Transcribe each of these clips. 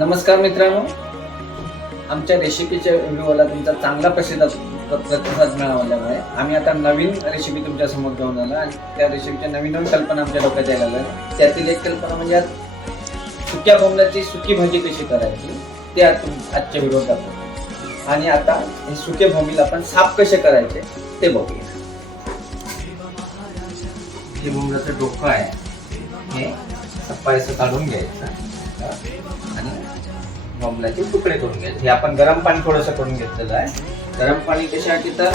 नमस्कार मित्रांनो, आमच्या रेसिपीच्या व्हिडिओला तुमचा चांगला प्रतिसाद मिळाल्यामुळे आम्ही आता नवीन रेसिपी तुमच्या समोर घेऊन आलो आणि त्या रेसिपीच्या नवीन कल्पना आमच्या डोक्यात यायला लागल्या. त्यातील एक कल्पना म्हणजे सुक्या बोंबलाची सुकी भाजी कशी करायची ते आजच्या व्हिडिओत दाखवतो. आणि आता हे सुके बोंबील आपण साफ कसे करायचे ते बघूया. हे बोंबलाचं डोकं आहे, हे सप्पायचं काढून घ्यायचं आणि बोंबलाचे तुकडे करून घ्यायचे. हे आपण गरम पाणी थोडंसं करून घेतलेलं आहे. गरम पाणी कशासाठी तर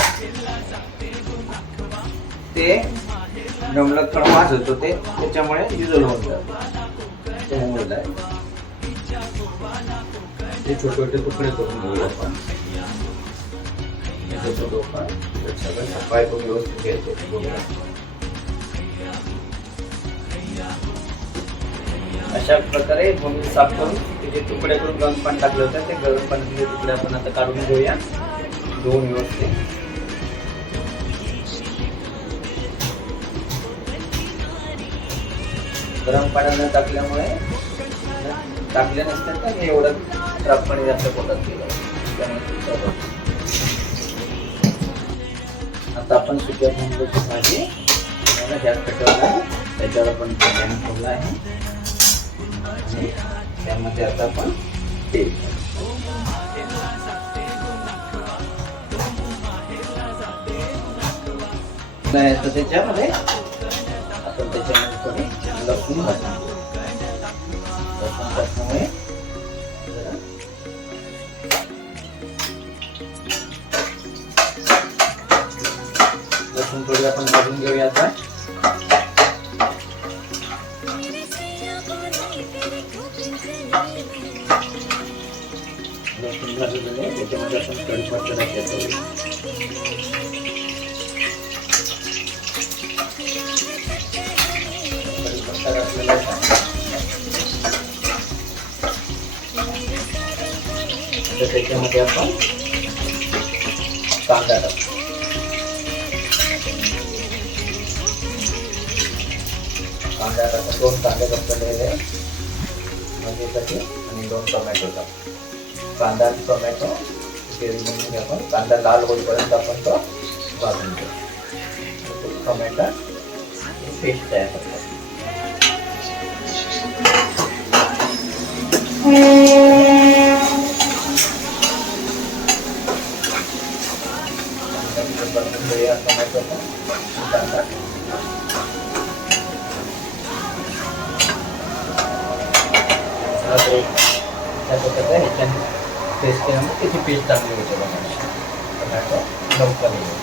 ते बोंबलात थोडं वास होतो, ते त्याच्यामुळे विजल होऊन जातं. त्यामुळे ते छोटे छोटे तुकडे करून घेऊया आपण. सगळं सफाई करून व्यवस्थित घ्यायचं. अशा प्रकारे बोंबील साफ करून त्याचे तुकडे करून गरम पाणी टाकलं होतं. ते गरम पाण्याचे तुकडे आपण आता काढून घेऊया, धुवून व्यवस्थित. गरम पाण्यानं टाकल्यामुळे टाकले नसते तर एवढं खराब पाणी जास्त पोटात गेलं. आता आपण सुक्या बोंबीलची भाजी गॅस पेटवला, त्याच्यावर आपण पाणी ठेवलं आहे. त्यामध्ये आता आपण तेल तर त्याच्यामध्ये आपण थोडी लसूण घालतो. लसूण घातल्यामुळे लसूण थोडी आपण भाजून घेऊया. आता लसूण भाजलेले त्याच्यामध्ये आपण कढीपत्ता टाकायचा. कढीपत्ता टाकलेला आहे. त्याच्यामध्ये आपण कांदा टाकतो. कांदा टाकतो. 2 कांदे कापलेले भाजीसाठी आणि 2 टोमॅटो टाकतो. कांदा आणि टोमॅटो गिरवून आपण कांदा लाल होईपर्यंत आपण तो भाजून घेतो. टोमॅटो पेस्ट तयार करतो. टोमॅटो कांदा पेस्ट केल्यामुळे त्याची पेस्ट चांगली होते. टोमॅटो लवकर येईल.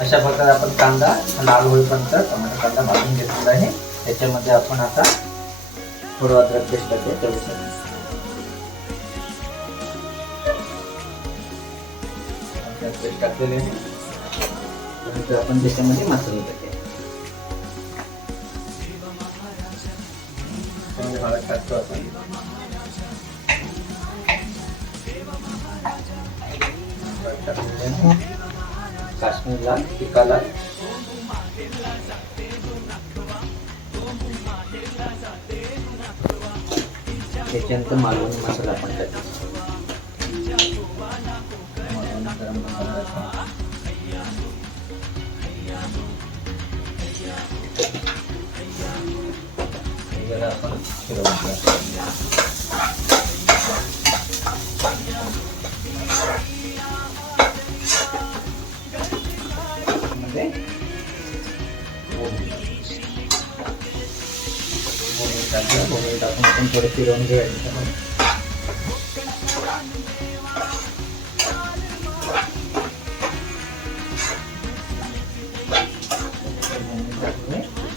अशा प्रकारे आपण कांदा लाल होईपर्यंत टोमॅटो कांदा भाजून घेतलेला आहे. त्याच्यामध्ये आपण आता थोडं अद्रक पेस्ट टाकूया. अद्रक पेस्ट टाकलेले आहे. त्यानंतर आपण त्याच्यामध्ये मसाले टाकूया. हळद टाकतो आपण. काश्मीर लाल तिखा लाल. त्याच्यानंतर मालवणी मसाला आपण टाकतो. गरम मसाला आपण आपण थोडं फिरवून घेऊया.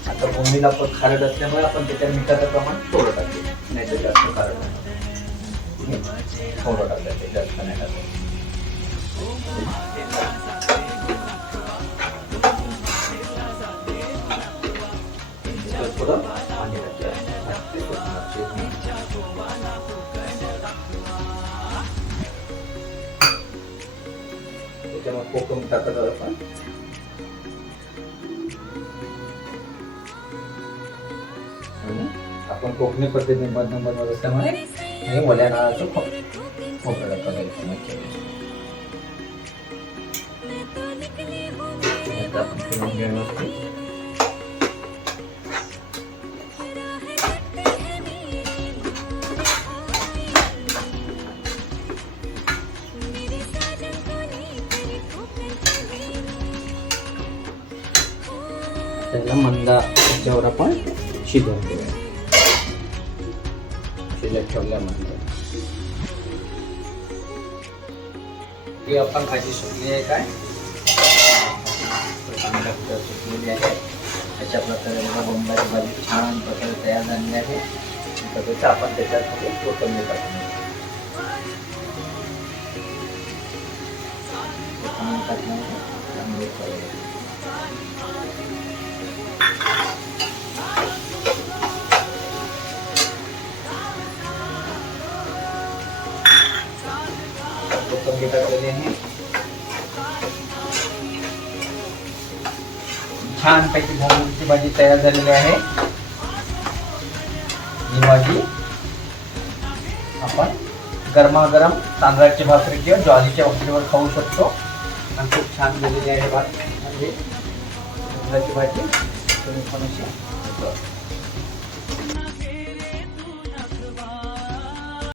आता बोंबील आपण खारट असल्यामुळे आपण त्याच्या मिठाचं प्रमाण थोडं टाकतो, नाही तर जास्त खारट नाही. थोडं टाकायचं, जास्त नाही टाकायचं. थोडं पाणी त्याच्यामध्ये कोकम टाकत आपण. आपण कोकणी पद्धतीने बनवत असल्यामुळे हे ओल्या नारळाचं खोबरं करायचं मच्छी. आपण फिरवून घ्यायला त्याला मंद त्याच्यावर आपण शिजवून घेऊया. शिजत ठेवल्यानंतर ही आपण भाजी सुकली आहे काय सुकलेली आहे. अशा प्रकारे बोंबाची भाजी छान प्रकारे तयार झालेली आहे. तसंच आपण त्याच्यामध्ये कोथिंबीर टाकून कोथिंबीर टाकलेली आहे. छान पैकी बोंबीलची भाजी तयार झालेली आहे. ही भाजी आपण गरमागरम तांदळाची भाकरी किंवा ज्वारीच्या भाकरीवर खाऊ शकतो आणि खूप छान झालेली आहे भात म्हणजे तांदळाची भाजी तुम्ही पण अशी